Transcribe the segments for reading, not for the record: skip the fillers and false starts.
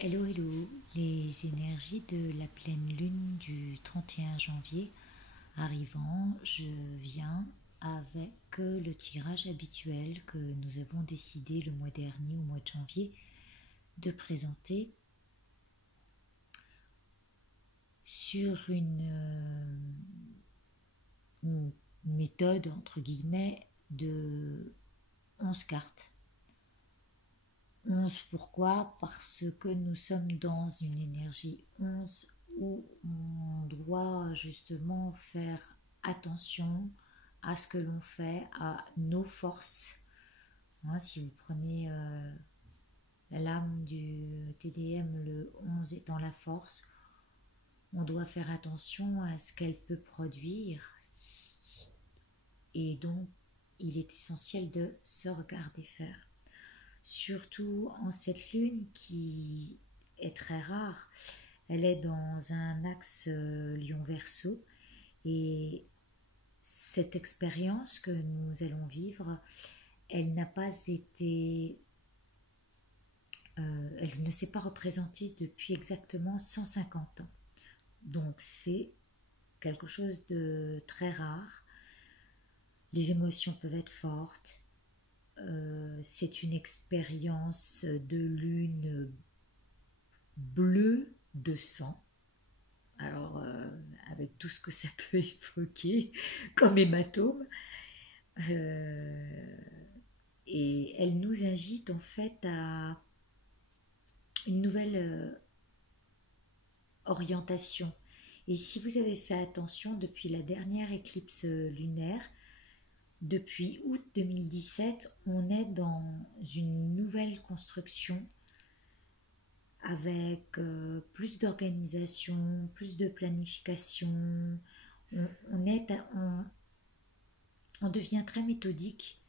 Hello, hello, les énergies de la pleine lune du 31 janvier arrivant, je viens avec le tirage habituel que nous avons décidé le mois dernier, au mois de janvier, de présenter sur une méthode, entre guillemets, de 11 cartes. 11 pourquoi? Parce que nous sommes dans une énergie 11 où on doit justement faire attention à ce que l'on fait, à nos forces. Hein, si vous prenez la lame du TDM, le 11 étant la force, on doit faire attention à ce qu'elle peut produire. Et donc, il est essentiel de se regarder faire. Surtout en cette lune qui est très rare. Elle est dans un axe Lion-Verseau et cette expérience que nous allons vivre, elle n'a pas été, elle ne s'est pas représentée depuis exactement 150 ans. Donc c'est quelque chose de très rare. Les émotions peuvent être fortes. C'est une expérience de lune bleue de sang. Alors, avec tout ce que ça peut évoquer comme hématome. Euh, et elle nous invite en fait à une nouvelle orientation. Et si vous avez fait attention depuis la dernière éclipse lunaire, depuis août 2017, on est dans une nouvelle construction avec plus d'organisation, plus de planification. On, est, on devient très méthodique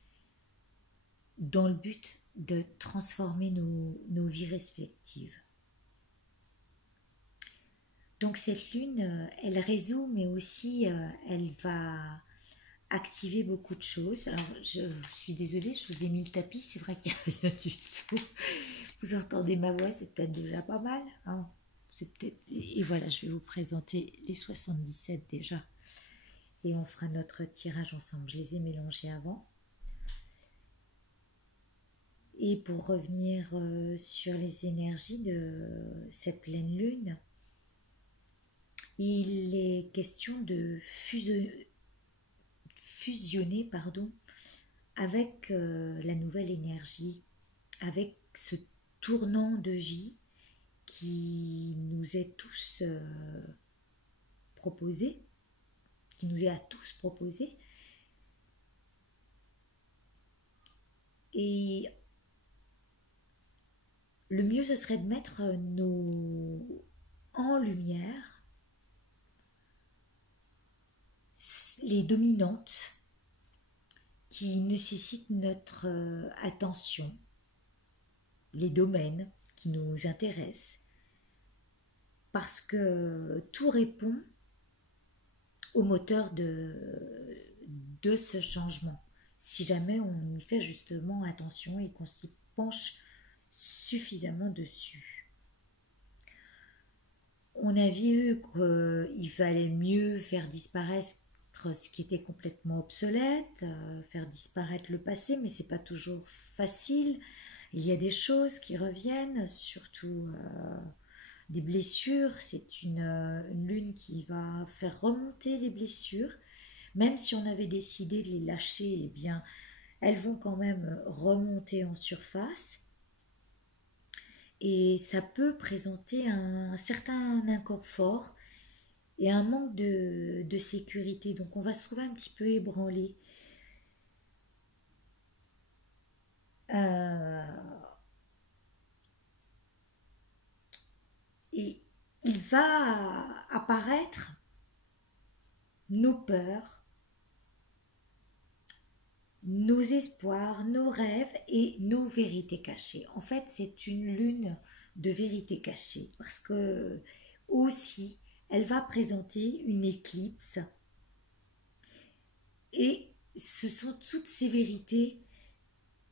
dans le but de transformer nos vies respectives. Donc cette lune, elle résout, mais aussi elle va activer beaucoup de choses. Alors je suis désolée, je vous ai mis le tapis, c'est vrai qu'il n'y a rien du tout. Vous entendez ma voix, c'est peut-être déjà pas mal. Hein, c'est peut-être... Et voilà, je vais vous présenter les 77 déjà. Et on fera notre tirage ensemble. Je les ai mélangés avant. Et pour revenir sur les énergies de cette pleine lune, il est question de fusionner avec la nouvelle énergie, avec ce tournant de vie qui nous est tous proposé, qui nous est à tous proposé. Et le mieux, ce serait de mettre en lumière les dominantes qui nécessitent notre attention, les domaines qui nous intéressent, parce que tout répond au moteur de ce changement. Si jamais on y fait justement attention et qu'on s'y penche suffisamment dessus. On a vu qu'il fallait mieux faire disparaître ce qui était complètement obsolète, faire disparaître le passé, mais c'est pas toujours facile. Il y a des choses qui reviennent, surtout des blessures. C'est une lune qui va faire remonter les blessures. Même si on avait décidé de les lâcher, eh bien, elles vont quand même remonter en surface. Et ça peut présenter un certain inconfort et un manque de sécurité. Donc on va se trouver un petit peu ébranlé. Euh, et il va apparaître nos peurs, nos espoirs, nos rêves et nos vérités cachées. En fait, c'est une lune de vérités cachées parce que aussi, elle va présenter une éclipse et ce sont toutes ces vérités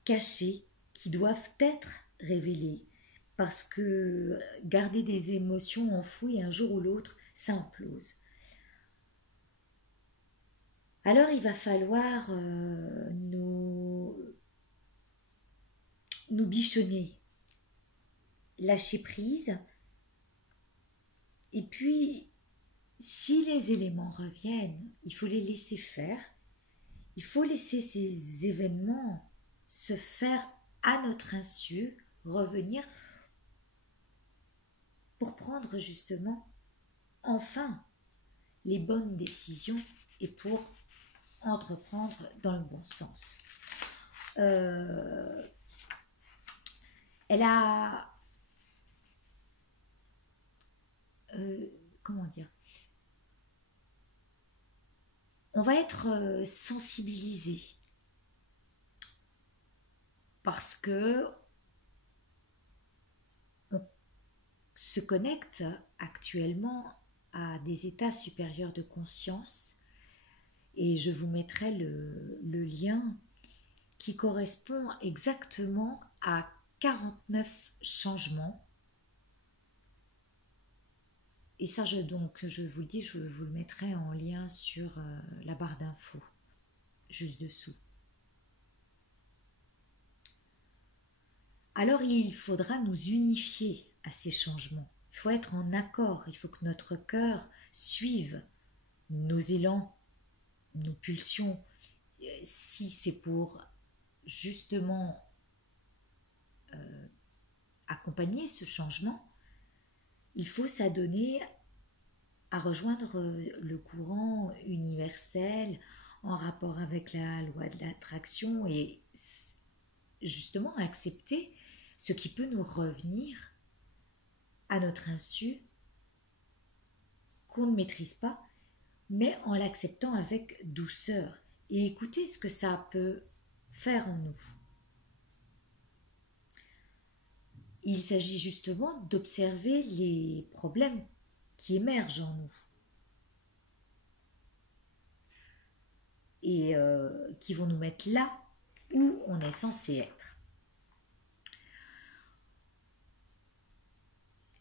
cachées qui doivent être révélées. parce que garder des émotions enfouies, un jour ou l'autre, ça implose. Alors il va falloir nous bichonner, lâcher prise, et puis si les éléments reviennent, il faut les laisser faire, il faut laisser ces événements se faire à notre insu, revenir pour prendre justement enfin les bonnes décisions et pour entreprendre dans le bon sens. Elle a... comment dire, on va être sensibilisé parce que on se connecte actuellement à des états supérieurs de conscience et je vous mettrai le lien qui correspond exactement à 49 changements. Et ça, donc, je vous le dis, je vous le mettrai en lien sur la barre d'infos, juste dessous. Alors, il faudra nous unifier à ces changements. Il faut être en accord, il faut que notre cœur suive nos élans, nos pulsions. Si c'est pour justement accompagner ce changement, il faut s'adonner à rejoindre le courant universel en rapport avec la loi de l'attraction et justement accepter ce qui peut nous revenir à notre insu, qu'on ne maîtrise pas, mais en l'acceptant avec douceur et écouter ce que ça peut faire en nous. Il s'agit justement d'observer les problèmes qui émergent en nous et qui vont nous mettre là où on est censé être.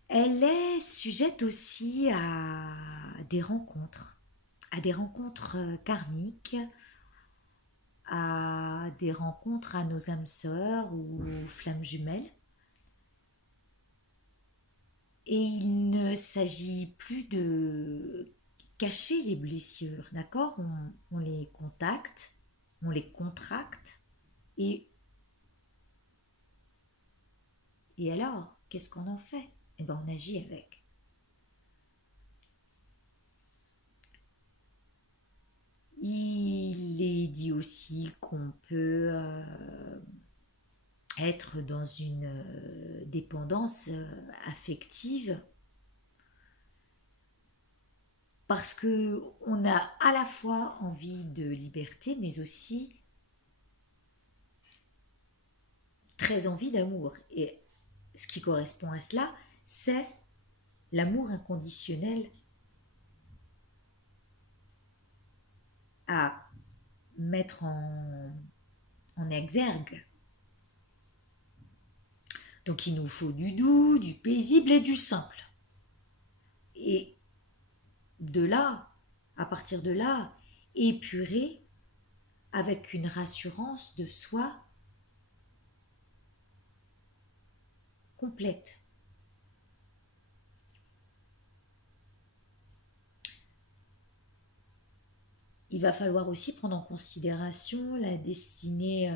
Elle est sujette aussi à des rencontres karmiques, à des rencontres à nos âmes sœurs ou flammes jumelles. Et il ne s'agit plus de cacher les blessures, d'accord, on les contacte, on les contracte, et alors, qu'est-ce qu'on en fait? Eh bien, on agit avec. Il est dit aussi qu'on peut être dans une dépendance affective parce que on a à la fois envie de liberté mais aussi très envie d'amour, et ce qui correspond à cela, c'est l'amour inconditionnel à mettre en exergue. Donc il nous faut du doux, du paisible et du simple. Et de là, à partir de là, épurer avec une rassurance de soi complète. Il va falloir aussi prendre en considération la destinée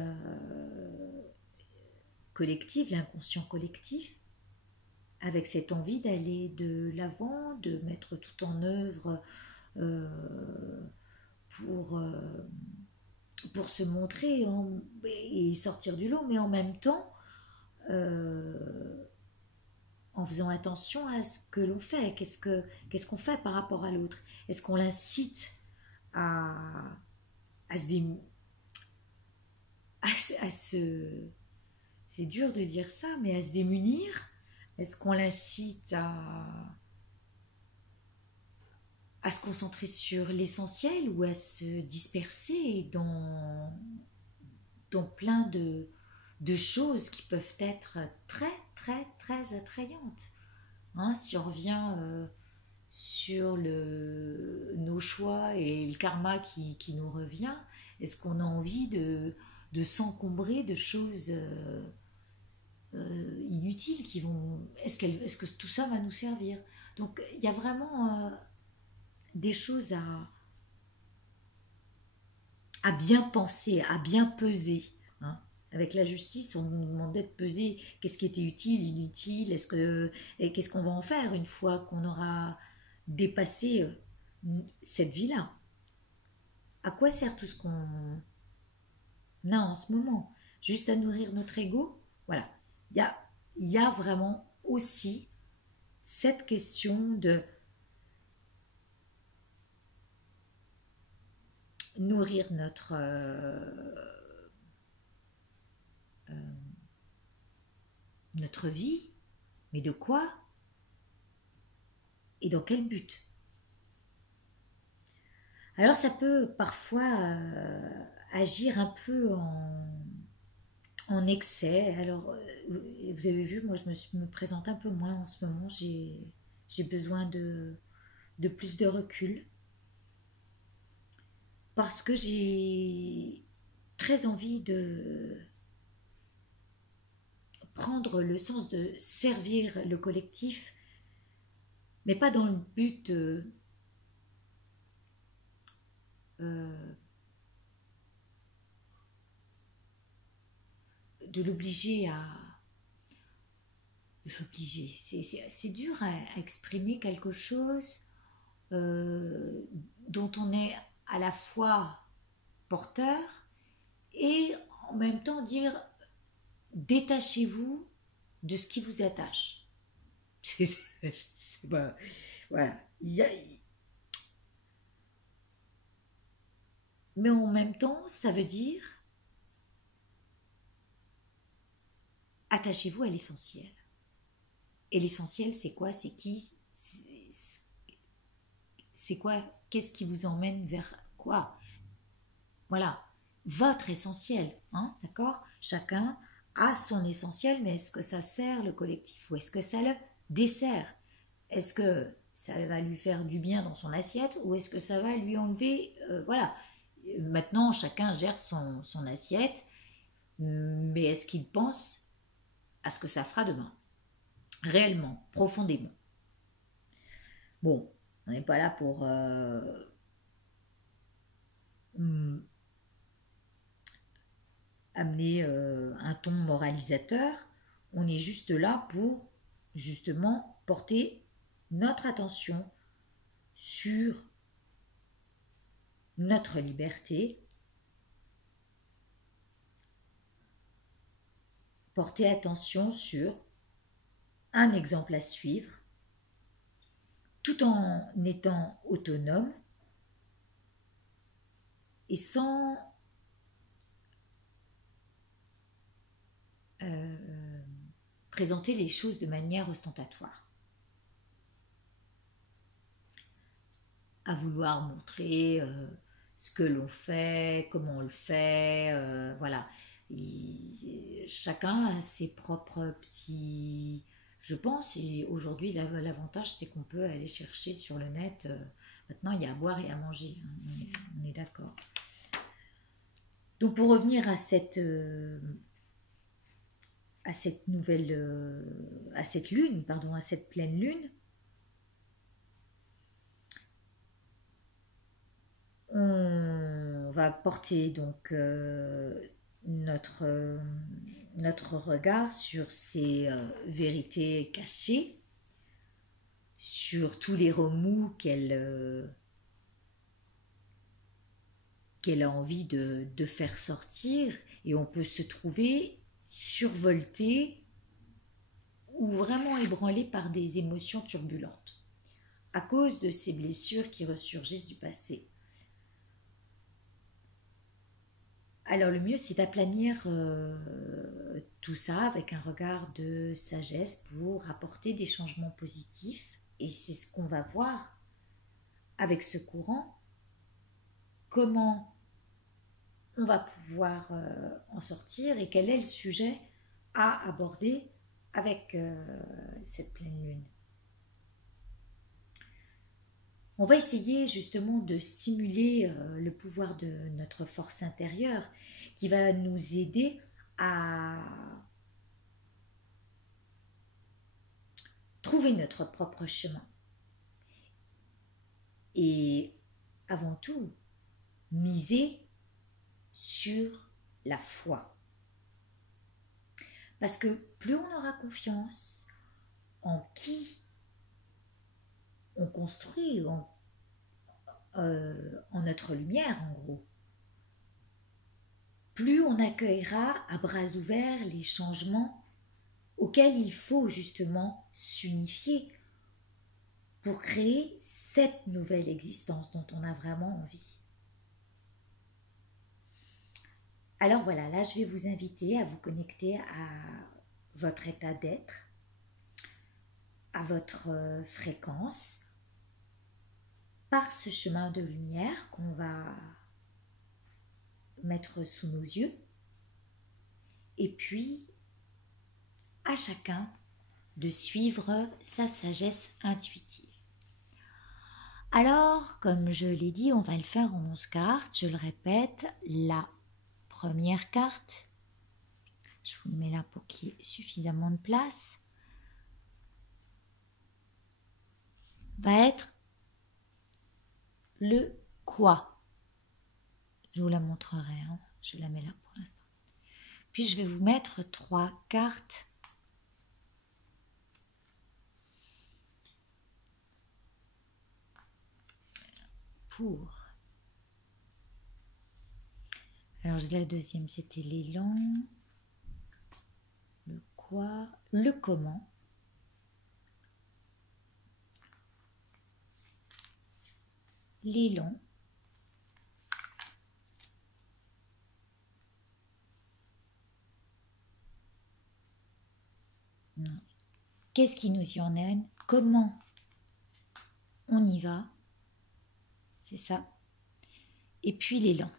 collective, l'inconscient collectif, avec cette envie d'aller de l'avant, de mettre tout en œuvre pour se montrer et sortir du lot, mais en même temps, en faisant attention à ce que l'on fait. Qu'est-ce qu'on fait par rapport à l'autre? Est-ce qu'on l'incite à se c'est dur de dire ça, mais à se démunir? Est-ce qu'on l'incite à se concentrer sur l'essentiel ou à se disperser dans plein de de choses qui peuvent être très, très, très attrayantes. Hein, si on revient sur nos choix et le karma qui nous revient, est-ce qu'on a envie de s'encombrer de choses inutiles qui vont... Est-ce que tout ça va nous servir? Donc il y a vraiment des choses à bien penser, à bien peser. Hein. Avec la justice, on nous demandait de peser qu'est-ce qui était utile, inutile, et qu'est-ce qu'on va en faire une fois qu'on aura dépassé cette vie-là. À quoi sert tout ce qu'on a en ce moment? Juste à nourrir notre ego? Voilà. Il y a, il y a vraiment aussi cette question de nourrir notre vie, mais de quoi et dans quel but? Alors ça peut parfois agir un peu en excès. Alors vous avez vu, moi me présente un peu moins en ce moment. J'ai besoin de plus de recul parce que j'ai très envie de prendre le sens de servir le collectif, mais pas dans le but euh, de l'obliger à... De l'obliger. C'est dur à exprimer quelque chose euh, dont on est à la fois porteur et en même temps dire détachez-vous de ce qui vous attache. Bah, voilà. Mais en même temps, ça veut dire attachez-vous à l'essentiel. Et l'essentiel, c'est quoi? C'est qui? C'est quoi? Qu'est-ce qui vous emmène vers quoi? Voilà, votre essentiel, hein, d'accord? Chacun a son essentiel, mais est-ce que ça sert le collectif ou est-ce que ça le dessert? Est-ce que ça va lui faire du bien dans son assiette ou est-ce que ça va lui enlever... voilà, maintenant chacun gère son assiette, mais est-ce qu'il pense à ce que ça fera demain? Réellement, profondément. Bon, on n'est pas là pour hum, amener un ton moralisateur, on est juste là pour justement porter notre attention sur notre liberté, porter attention sur un exemple à suivre, tout en étant autonome et sans présenter les choses de manière ostentatoire. À vouloir montrer ce que l'on fait, comment on le fait, voilà. Chacun a ses propres petits... Je pense, et aujourd'hui l'avantage c'est qu'on peut aller chercher sur le net, maintenant il y a à boire et à manger, hein, on est d'accord. Donc pour revenir à cette nouvelle, à cette lune, pardon, à cette pleine lune, on va porter donc notre regard sur ces vérités cachées, sur tous les remous qu'elle a envie de faire sortir, et on peut se trouver survolté ou vraiment ébranlé par des émotions turbulentes à cause de ces blessures qui ressurgissent du passé. Alors le mieux c'est d'aplanir tout ça avec un regard de sagesse pour apporter des changements positifs, et c'est ce qu'on va voir avec ce courant, comment on va pouvoir en sortir et quel est le sujet à aborder avec cette pleine lune. On va essayer justement de stimuler le pouvoir de notre force intérieure qui va nous aider à trouver notre propre chemin. Et avant tout, miser sur la foi. Parce que plus on aura confiance en qui on construit, en notre lumière en gros, plus on accueillera à bras ouverts les changements auxquels il faut justement s'unifier pour créer cette nouvelle existence dont on a vraiment envie. Alors voilà, là je vais vous inviter à vous connecter à votre état d'être, à votre fréquence, par ce chemin de lumière qu'on va mettre sous nos yeux. Et puis, à chacun de suivre sa sagesse intuitive. Alors, comme je l'ai dit, on va le faire en 11 cartes. Je le répète, la première carte, je vous le mets là pour qu'il y ait suffisamment de place, va être le quoi. Je vous la montrerai, hein. Je la mets là pour l'instant. Puis je vais vous mettre 3 cartes pour. Alors la deuxième c'était l'élan, le quoi, le comment. L'élan, qu'est-ce qui nous y emmène, comment on y va, c'est ça, et puis l'élan.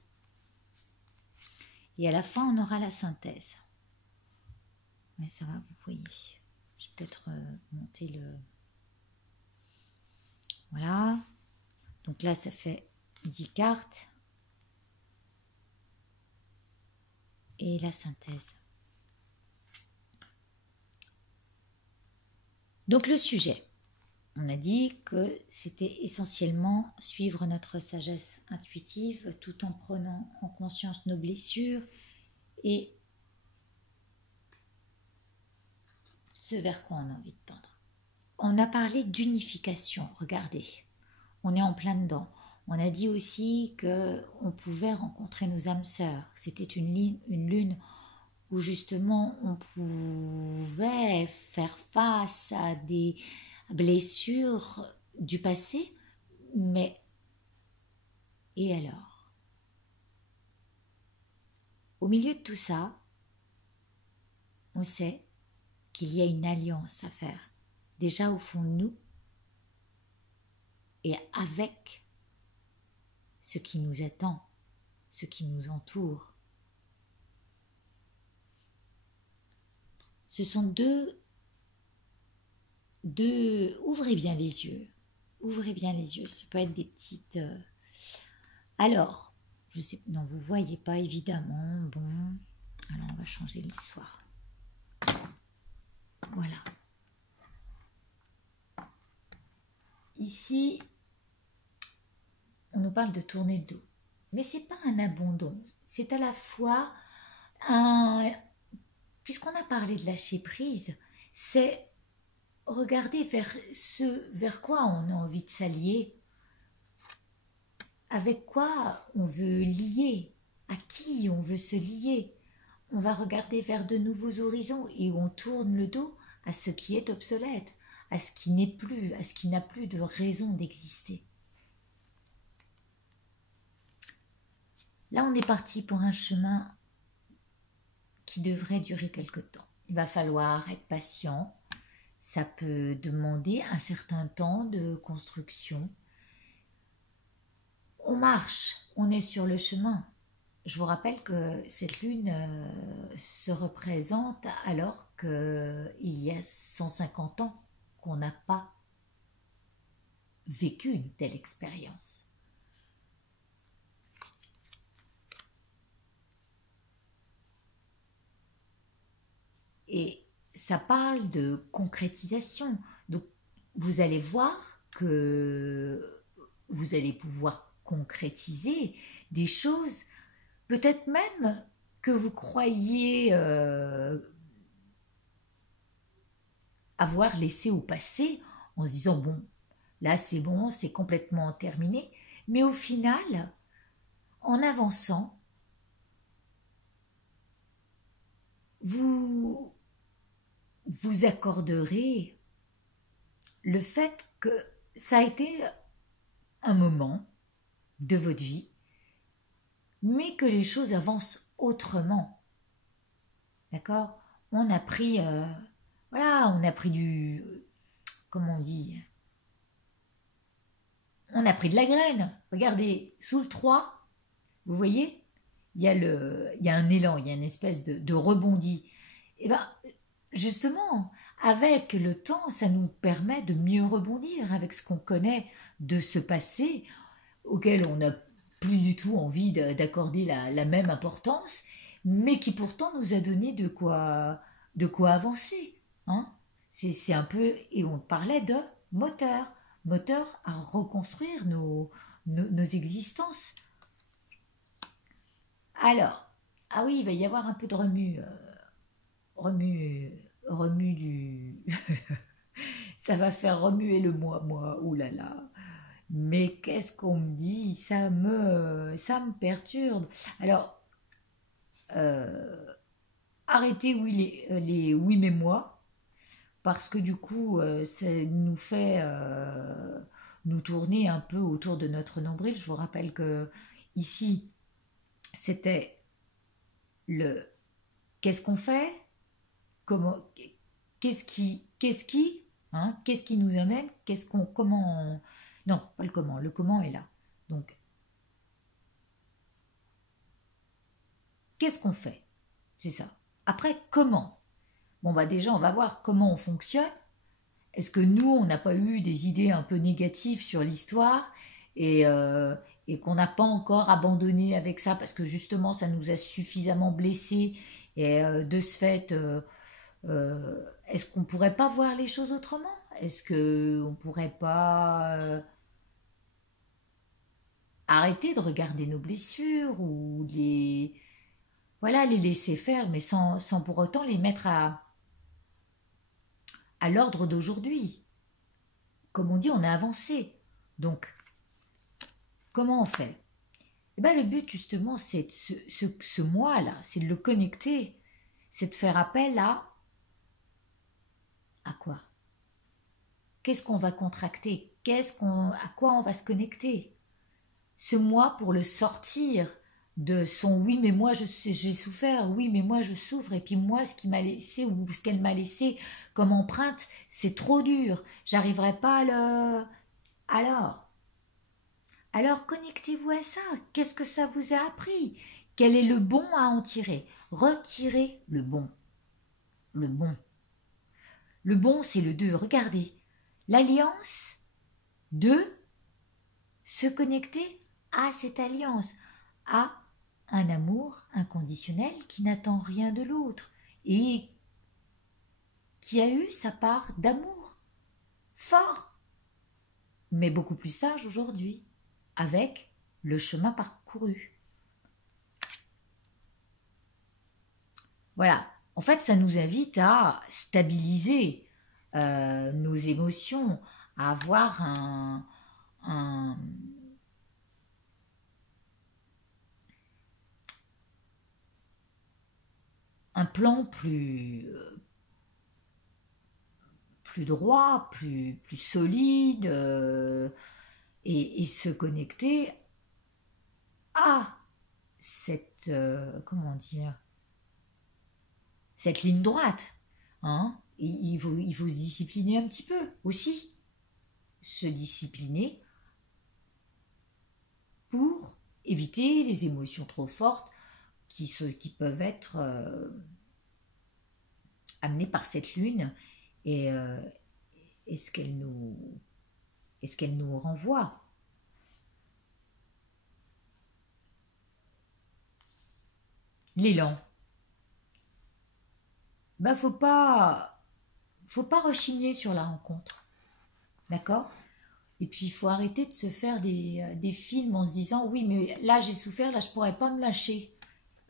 Et à la fin, on aura la synthèse. Mais ça va, vous voyez. Je vais peut-être monter le... Voilà. Donc là, ça fait 10 cartes. Et la synthèse. Donc le sujet. On a dit que c'était essentiellement suivre notre sagesse intuitive tout en prenant en conscience nos blessures et ce vers quoi on a envie de tendre. On a parlé d'unification, regardez, on est en plein dedans. On a dit aussi qu'on pouvait rencontrer nos âmes sœurs. C'était une lune où justement on pouvait faire face à des blessures du passé, mais et alors? Au milieu de tout ça, on sait qu'il y a une alliance à faire, déjà au fond de nous et avec ce qui nous attend, ce qui nous entoure. Ce sont deux... Ouvrez bien les yeux. Ouvrez bien les yeux. Ça peut être des petites... Alors, je sais... Non, vous ne voyez pas, évidemment. Bon, alors on va changer l'histoire. Voilà. Ici, on nous parle de tourner le dos. Mais ce n'est pas un abandon. C'est à la fois un... Puisqu'on a parlé de lâcher prise, c'est regarder vers vers quoi on a envie de s'allier, avec quoi on veut lier, à qui on veut se lier. On va regarder vers de nouveaux horizons et on tourne le dos à ce qui est obsolète, à ce qui n'est plus, à ce qui n'a plus de raison d'exister. Là, on est parti pour un chemin qui devrait durer quelque temps. Il va falloir être patient. Ça peut demander un certain temps de construction. On marche, on est sur le chemin. je vous rappelle que cette lune se représente alors qu'il y a 150 ans qu'on n'a pas vécu une telle expérience. Et ça parle de concrétisation. Donc, vous allez voir que vous allez pouvoir concrétiser des choses, peut-être même que vous croyez avoir laissé au passé en se disant, bon, là c'est bon, c'est complètement terminé. Mais au final, en avançant, vous vous accorderez le fait que ça a été un moment de votre vie, mais que les choses avancent autrement. D'accord? On a pris, voilà, on a pris du, comment on dit? On a pris de la graine. Regardez, sous le 3, vous voyez, il y a un élan, il y a une espèce de rebondi. Et bien, justement, avec le temps, ça nous permet de mieux rebondir avec ce qu'on connaît de ce passé auquel on n'a plus du tout envie d'accorder la même importance, mais qui pourtant nous a donné de quoi avancer. Hein. C'est un peu, et on parlait de moteur, moteur à reconstruire nos existences. Alors, ah oui, il va y avoir un peu de remue du... ça va faire remuer le moi, oulala. Mais qu'est-ce qu'on me dit? Ça me perturbe. Alors, euh, arrêtez oui, les oui mais moi, parce que du coup, ça nous fait nous tourner un peu autour de notre nombril. Je vous rappelle que ici, c'était le qu'est-ce qu'on fait, comment, qu'est-ce qui nous amène, non, pas le comment est là. Donc, qu'est-ce qu'on fait? C'est ça. Après, comment? Bon, bah déjà, on va voir comment on fonctionne. Est-ce que nous, on n'a pas eu des idées un peu négatives sur l'histoire et qu'on n'a pas encore abandonné avec ça parce que justement, ça nous a suffisamment blessés et de ce fait, est-ce qu'on pourrait pas voir les choses autrement? Est-ce que on pourrait pas arrêter de regarder nos blessures ou voilà, les laisser faire, mais sans pour autant les mettre à l'ordre d'aujourd'hui. Comme on dit, on a avancé. Donc, comment on fait? Eh ben, le but, justement, c'est ce moi-là, c'est de le connecter, c'est de faire appel à quoi? Qu'est-ce qu'on va contracter? À quoi on va se connecter? Ce moi pour le sortir de son oui mais moi j'ai souffert, oui mais moi je souffre et puis moi ce qui m'a laissé ou ce qu'elle m'a laissé comme empreinte c'est trop dur, j'arriverai pas à le... Alors, alors connectez-vous à ça, qu'est-ce que ça vous a appris? Quel est le bon à en tirer? Retirez le bon, le bon. Le bon c'est le 2. Regardez, l'alliance de se connecter à cette alliance, à un amour inconditionnel qui n'attend rien de l'autre et qui a eu sa part d'amour fort, mais beaucoup plus sage aujourd'hui, avec le chemin parcouru. Voilà, en fait, ça nous invite à stabiliser nos émotions, à avoir un, un plan plus droit, plus solide, et se connecter à cette, comment dire, cette ligne droite. Hein. Il faut se discipliner un petit peu aussi. Se discipliner pour éviter les émotions trop fortes qui peuvent être amenées par cette lune et, et ce qu'elle nous renvoie. L'élan. Ben, faut pas rechigner sur la rencontre. D'accord? Et puis, il faut arrêter de se faire des films en se disant, oui, mais là, j'ai souffert, là, je pourrais pas me lâcher.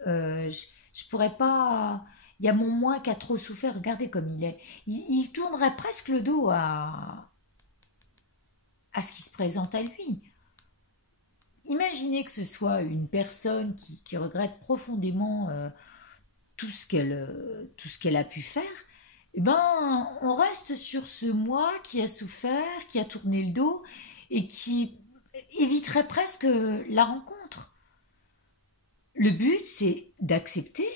Je pourrais pas. Il y a mon moi qui a trop souffert, regardez comme il est. Il tournerait presque le dos à ce qui se présente à lui. Imaginez que ce soit une personne qui regrette profondément tout ce qu'elle a pu faire. Eh ben, on reste sur ce moi qui a souffert, qui a tourné le dos et qui éviterait presque la rencontre. Le but, c'est d'accepter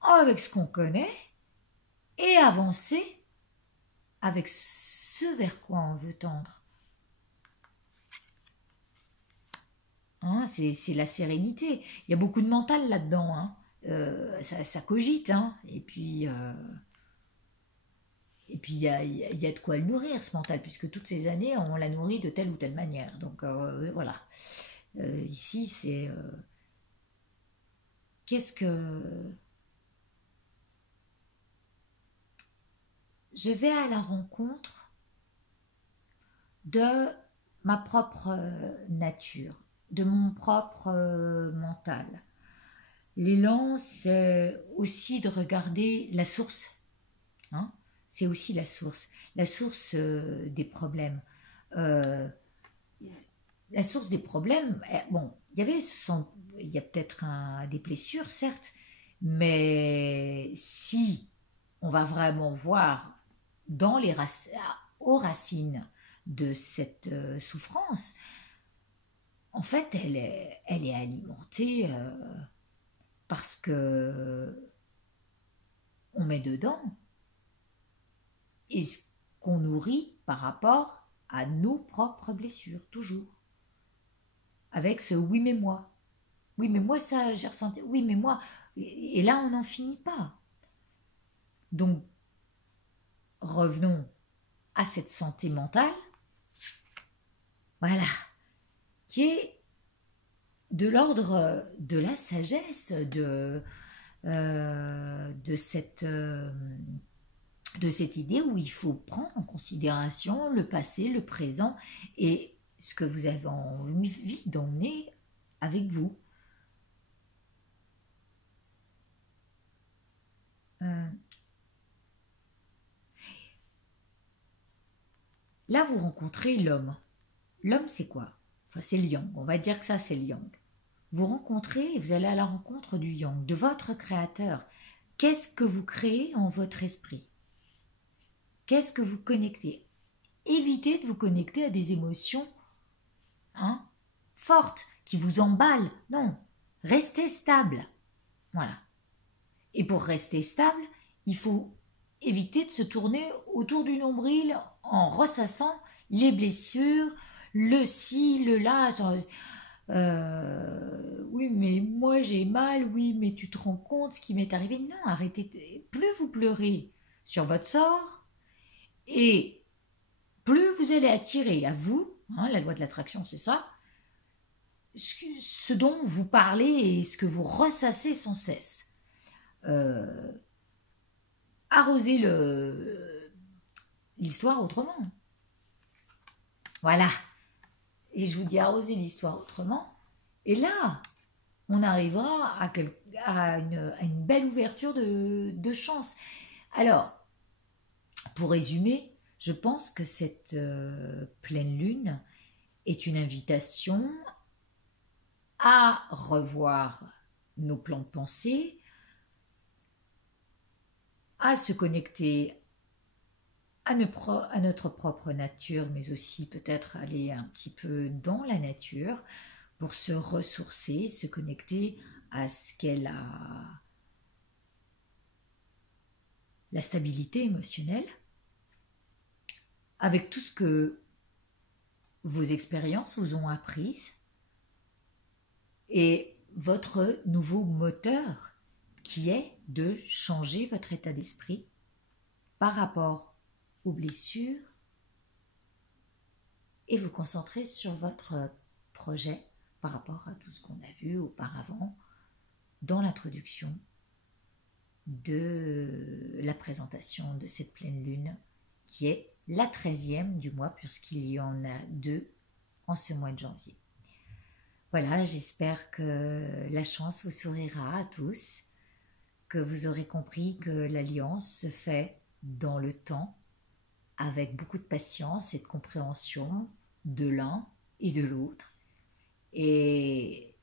avec ce qu'on connaît et avancer avec ce vers quoi on veut tendre. Hein, c'est la sérénité. Il y a beaucoup de mental là-dedans. Hein. Ça cogite. Hein. Et puis il y a de quoi le nourrir, ce mental, puisque toutes ces années, on l'a nourri de telle ou telle manière. Donc voilà. Ici, c'est... qu'est-ce que... Je vais à la rencontre de ma propre nature, de mon propre mental. L'élan, c'est aussi de regarder la source. Hein, c'est aussi la source des problèmes. Euh, la source des problèmes, bon, il y a peut-être des blessures, certes, mais si on va vraiment voir dans aux racines de cette souffrance, en fait, elle est alimentée parce que on met dedans et ce qu'on nourrit par rapport à nos propres blessures, toujours. Avec ce oui mais moi. Oui mais moi ça j'ai ressenti. Oui mais moi. Et là on n'en finit pas. Donc revenons à cette santé mentale. Voilà. Qui est de l'ordre de la sagesse, de cette idée où il faut prendre en considération le passé, le présent et ce que vous avez envie d'emmener avec vous. Là, vous rencontrez l'homme. L'homme, c'est quoi? Enfin, c'est le yang. On va dire que ça, c'est le yang. Vous rencontrez, vous allez à la rencontre du yang, de votre créateur. Qu'est-ce que vous créez en votre esprit? Qu'est-ce que vous connectez? Évitez de vous connecter à des émotions fortes, qui vous emballent. Non, restez stable. Voilà. Et pour rester stable, il faut éviter de se tourner autour du nombril en ressassant les blessures, le ci, le là. Genre, oui, mais moi j'ai mal, oui, mais tu te rends compte ce qui m'est arrivé. Non, arrêtez. Plus vous pleurez sur votre sort, et plus vous allez attirer à vous, la loi de l'attraction c'est ça, ce dont vous parlez et ce que vous ressassez sans cesse. Arroser l'histoire autrement. Voilà. Et je vous dis arroser l'histoire autrement. Et là, on arrivera à une belle ouverture de chance. Alors, pour résumer, je pense que cette pleine lune est une invitation à revoir nos plans de pensée, à se connecter à notre propre nature, mais aussi peut-être aller un petit peu dans la nature pour se ressourcer, se connecter à ce qu'est la stabilité émotionnelle, avec tout ce que vos expériences vous ont appris, et votre nouveau moteur qui est de changer votre état d'esprit par rapport aux blessures et vous concentrer sur votre projet par rapport à tout ce qu'on a vu auparavant dans l'introduction de la présentation de cette pleine lune qui est la 13e du mois puisqu'il y en a 2 en ce mois de janvier. Voilà, j'espère que la chance vous sourira à tous, que vous aurez compris que l'alliance se fait dans le temps avec beaucoup de patience et de compréhension de l'un et de l'autre et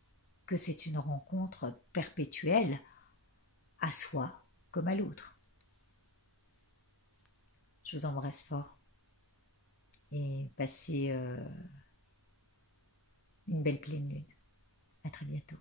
que c'est une rencontre perpétuelle à soi comme à l'autre. Je vous embrasse fort et passez une belle pleine lune. À très bientôt.